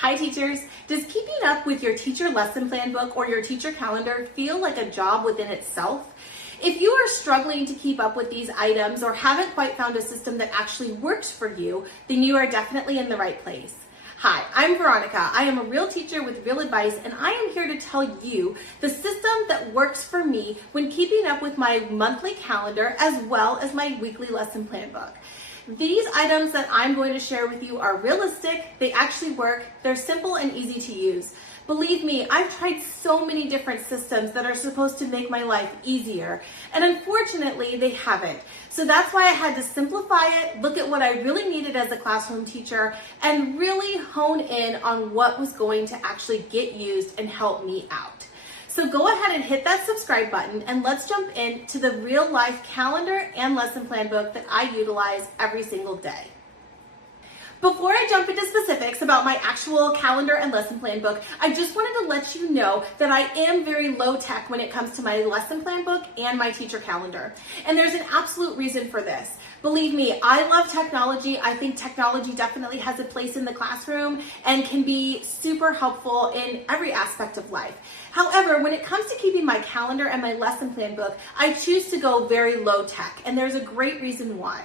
Hi teachers! Does keeping up with your teacher lesson plan book or your teacher calendar feel like a job within itself? If you are struggling to keep up with these items or haven't quite found a system that actually works for you, then you are definitely in the right place. Hi, I'm Veronica. I am a real teacher with real advice, and I am here to tell you the system that works for me when keeping up with my monthly calendar as well as my weekly lesson plan book. These items that I'm going to share with you are realistic, they actually work, they're simple and easy to use. Believe me, I've tried so many different systems that are supposed to make my life easier, and unfortunately they haven't. So that's why I had to simplify it, look at what I really needed as a classroom teacher, and really hone in on what was going to actually get used and help me out. So go ahead and hit that subscribe button, and let's jump into the real life calendar and lesson plan book that I utilize every single day. Before I jump into specifics about my actual calendar and lesson plan book, I just wanted to let you know that I am very low tech when it comes to my lesson plan book and my teacher calendar. And there's an absolute reason for this. Believe me, I love technology. I think technology definitely has a place in the classroom and can be super helpful in every aspect of life. However, when it comes to keeping my calendar and my lesson plan book, I choose to go very low tech, and there's a great reason why.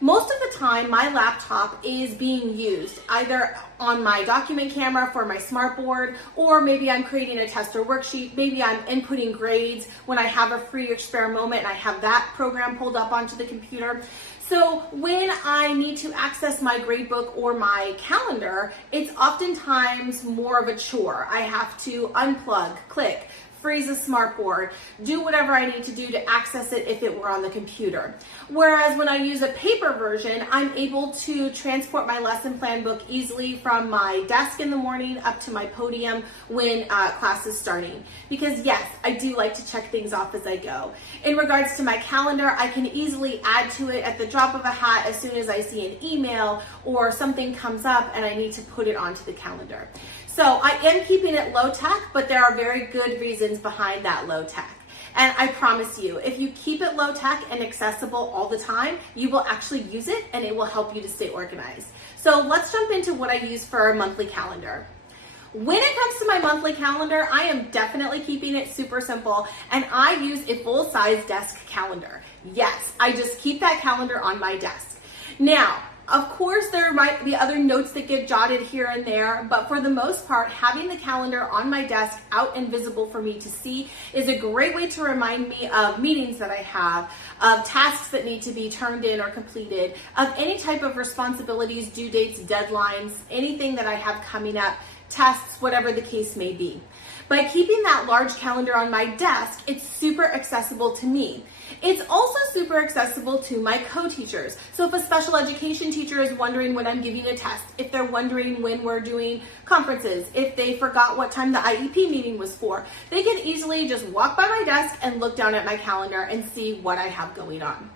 Most of the time, my laptop is being used either on my document camera for my smartboard, or maybe I'm creating a test or worksheet. Maybe I'm inputting grades when I have a free or spare moment and I have that program pulled up onto the computer. So when I need to access my gradebook or my calendar, it's oftentimes more of a chore. I have to unplug, click, freeze a smartboard, do whatever I need to do to access it if it were on the computer. Whereas when I use a paper version, I'm able to transport my lesson plan book easily from my desk in the morning up to my podium when class is starting. Because yes, I do like to check things off as I go. In regards to my calendar, I can easily add to it at the drop of a hat as soon as I see an email or something comes up and I need to put it onto the calendar. So I am keeping it low tech, but there are very good reasons behind that low tech. And I promise you, if you keep it low tech and accessible all the time, you will actually use it and it will help you to stay organized. So let's jump into what I use for our monthly calendar. When it comes to my monthly calendar, I am definitely keeping it super simple, and I use a full-size desk calendar. Yes, I just keep that calendar on my desk. Now, of course, there might be other notes that get jotted here and there, but for the most part, having the calendar on my desk out and visible for me to see is a great way to remind me of meetings that I have, of tasks that need to be turned in or completed, of any type of responsibilities, due dates, deadlines, anything that I have coming up, tests, whatever the case may be. By keeping that large calendar on my desk, it's super accessible to me. It's also super accessible to my co-teachers. So if a special education teacher is wondering when I'm giving a test, if they're wondering when we're doing conferences, if they forgot what time the IEP meeting was for, they can easily just walk by my desk and look down at my calendar and see what I have going on.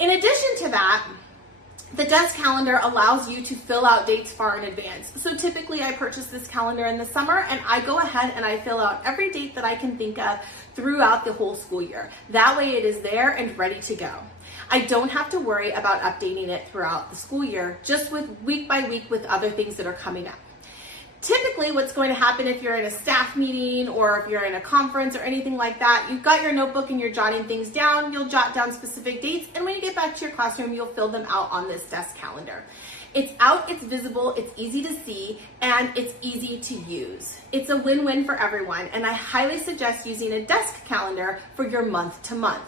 In addition to that, the desk calendar allows you to fill out dates far in advance. So typically I purchase this calendar in the summer, and I go ahead and I fill out every date that I can think of throughout the whole school year. That way it is there and ready to go. I don't have to worry about updating it throughout the school year, just with week by week with other things that are coming up. Typically, what's going to happen if you're in a staff meeting or if you're in a conference or anything like that, you've got your notebook and you're jotting things down, you'll jot down specific dates, and when you get back to your classroom, you'll fill them out on this desk calendar. It's out, it's visible, it's easy to see, and it's easy to use. It's a win-win for everyone, and I highly suggest using a desk calendar for your month to month.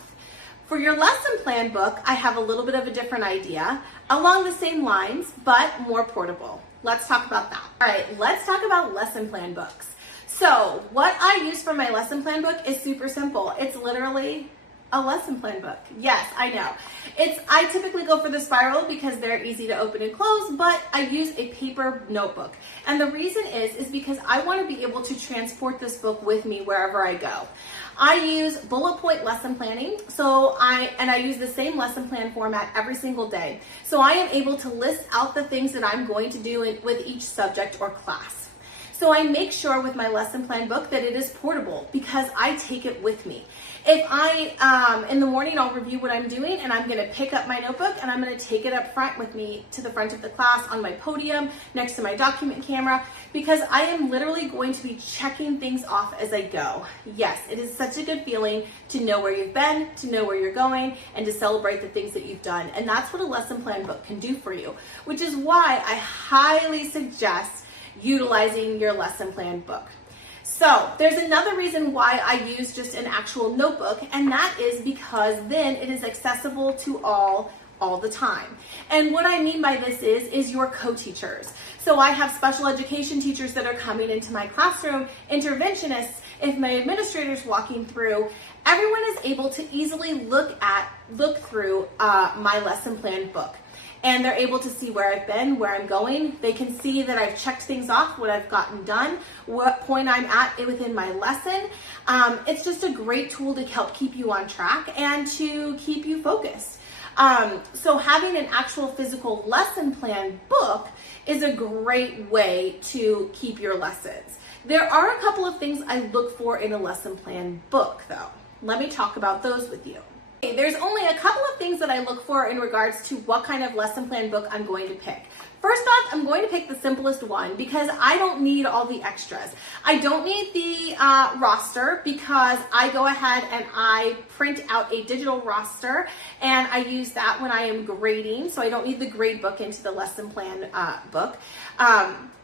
For your lesson plan book, I have a little bit of a different idea, along the same lines, but more portable. Let's talk about that. All right, let's talk about lesson plan books. So what I use for my lesson plan book is super simple. It's literally a lesson plan book. Yes, I know. I typically go for the spiral because they're easy to open and close, but I use a paper notebook. And the reason is because I want to be able to transport this book with me wherever I go. I use bullet point lesson planning, I use the same lesson plan format every single day. So I am able to list out the things that I'm going to do with each subject or class. So I make sure with my lesson plan book that it is portable because I take it with me. If in the morning, I'll review what I'm doing and I'm gonna pick up my notebook and I'm gonna take it up front with me to the front of the class on my podium next to my document camera. because I am literally going to be checking things off as I go. Yes, it is such a good feeling to know where you've been, to know where you're going, and to celebrate the things that you've done. And that's what a lesson plan book can do for you, which is why I highly suggest utilizing your lesson plan book. So there's another reason why I use just an actual notebook, and that is because then it is accessible to all the time. And what I mean by this is your co-teachers. So I have special education teachers that are coming into my classroom, interventionists, if my administrator's walking through, everyone is able to easily look through my lesson plan book. And they're able to see where I've been, where I'm going. They can see that I've checked things off, what I've gotten done, what point I'm at within my lesson. It's just a great tool to help keep you on track and to keep you focused. So having an actual physical lesson plan book is a great way to keep your lessons. There are a couple of things I look for in a lesson plan book, though. Let me talk about those with you. There's only a couple of things that I look for in regards to what kind of lesson plan book I'm going to pick. First off, I'm going to pick the simplest one because I don't need all the extras. I don't need the roster because I go ahead and I print out a digital roster and I use that when I am grading. So I don't need the grade book into the lesson plan book.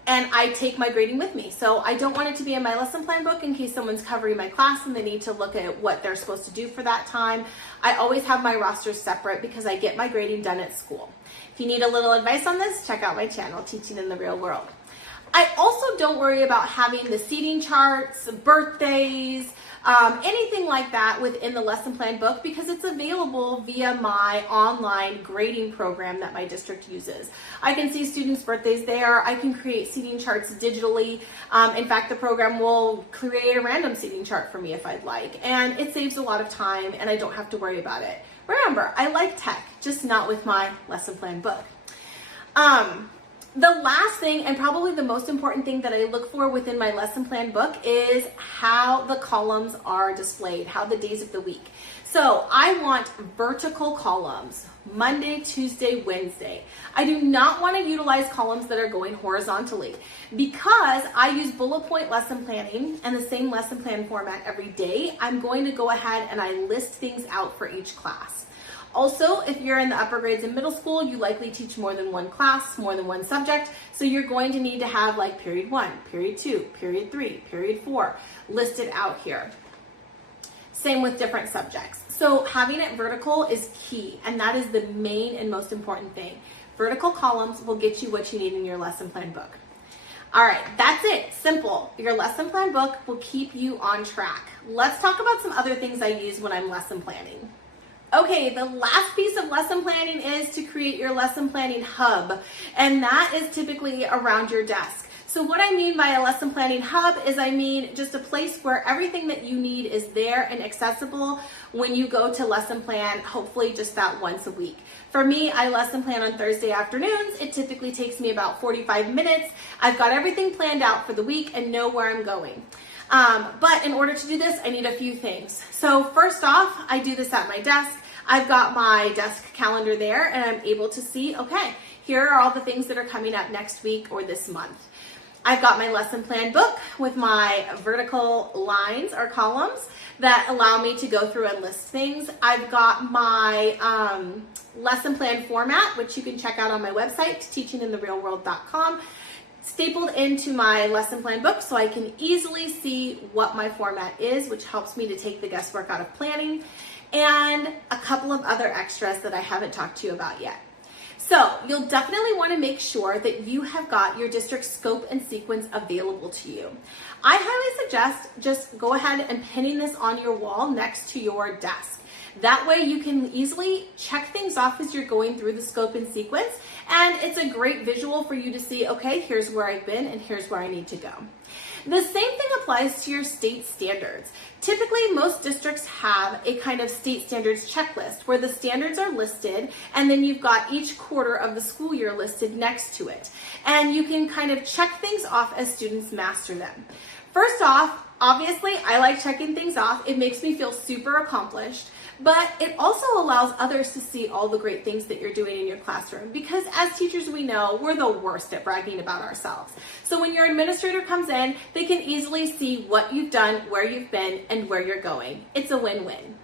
And I take my grading with me. So I don't want it to be in my lesson plan book in case someone's covering my class and they need to look at what they're supposed to do for that time. I always have my rosters separate because I get my grading done at school. If you need a little advice on this, check out my channel, Teaching in the Real World. I also don't worry about having the seating charts, birthdays, anything like that within the lesson plan book because it's available via my online grading program that my district uses. I can see students' birthdays there. I can create seating charts digitally. In fact, the program will create a random seating chart for me if I'd like, and it saves a lot of time and I don't have to worry about it. Remember, I like tech, just not with my lesson plan book. The last thing, and probably the most important thing that I look for within my lesson plan book is how the columns are displayed, how the days of the week. So I want vertical columns, Monday, Tuesday, Wednesday. I do not want to utilize columns that are going horizontally because I use bullet point lesson planning and the same lesson plan format every day. I'm going to go ahead and I list things out for each class. Also, if you're in the upper grades and middle school, you likely teach more than one class, more than one subject. So you're going to need to have like period 1, period 2, period 3, period 4 listed out here. Same with different subjects. So having it vertical is key, and that is the main and most important thing. Vertical columns will get you what you need in your lesson plan book. All right, that's it. Simple. Your lesson plan book will keep you on track. Let's talk about some other things I use when I'm lesson planning. Okay, the last piece of lesson planning is to create your lesson planning hub, and that is typically around your desk. So what I mean by a lesson planning hub is I mean just a place where everything that you need is there and accessible when you go to lesson plan, hopefully just that once a week. For me, I lesson plan on Thursday afternoons. It typically takes me about 45 minutes. I've got everything planned out for the week and know where I'm going. But in order to do this, I need a few things. So first off, I do this at my desk. I've got my desk calendar there and I'm able to see, okay, here are all the things that are coming up next week or this month. I've got my lesson plan book with my vertical lines or columns that allow me to go through and list things. I've got my lesson plan format, which you can check out on my website, teachingintherealworld.com, stapled into my lesson plan book so I can easily see what my format is, which helps me to take the guesswork out of planning, and a couple of other extras that I haven't talked to you about yet. So you'll definitely want to make sure that you have got your district scope and sequence available to you. I highly suggest just go ahead and pinning this on your wall next to your desk. That way you can easily check things off as you're going through the scope and sequence, and it's a great visual for you to see, okay, here's where I've been and here's where I need to go. The same thing applies to your state standards. Typically, most districts have a kind of state standards checklist where the standards are listed and then you've got each quarter of the school year listed next to it. And you can kind of check things off as students master them. First off, obviously, I like checking things off. It makes me feel super accomplished. but it also allows others to see all the great things that you're doing in your classroom, because as teachers, we know we're the worst at bragging about ourselves. So when your administrator comes in, they can easily see what you've done, where you've been, and where you're going. It's a win-win.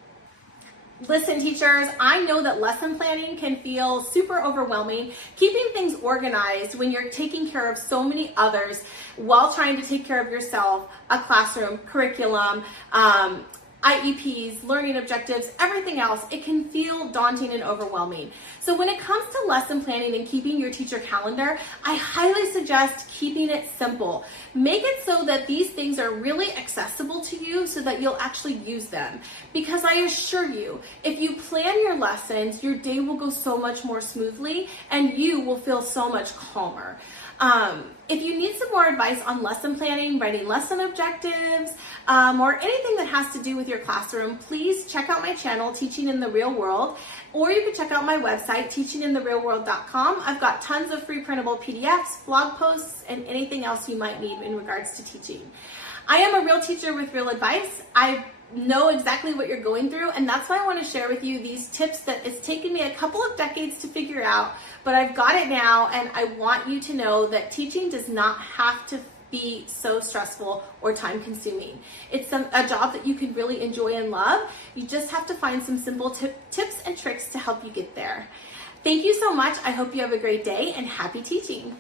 Listen, teachers, I know that lesson planning can feel super overwhelming. Keeping things organized when you're taking care of so many others while trying to take care of yourself, a classroom, curriculum, IEPs, learning objectives, everything else, it can feel daunting and overwhelming. So when it comes to lesson planning and keeping your teacher calendar, I highly suggest keeping it simple. Make it so that these things are really accessible to you so that you'll actually use them. Because I assure you, if you plan your lessons, your day will go so much more smoothly and you will feel so much calmer. If you need some more advice on lesson planning, writing lesson objectives, or anything that has to do with your classroom, please check out my channel, Teaching in the Real World, or you can check out my website, teachingintherealworld.com. I've got tons of free printable PDFs, blog posts, and anything else you might need in regards to teaching. I am a real teacher with real advice. I know exactly what you're going through, and that's why I want to share with you these tips that it's taken me a couple of decades to figure out, but I've got it now, and I want you to know that teaching does not have to be so stressful or time consuming. It's a job that you can really enjoy and love. You just have to find some simple tips and tricks to help you get there. Thank you so much. I hope you have a great day and happy teaching.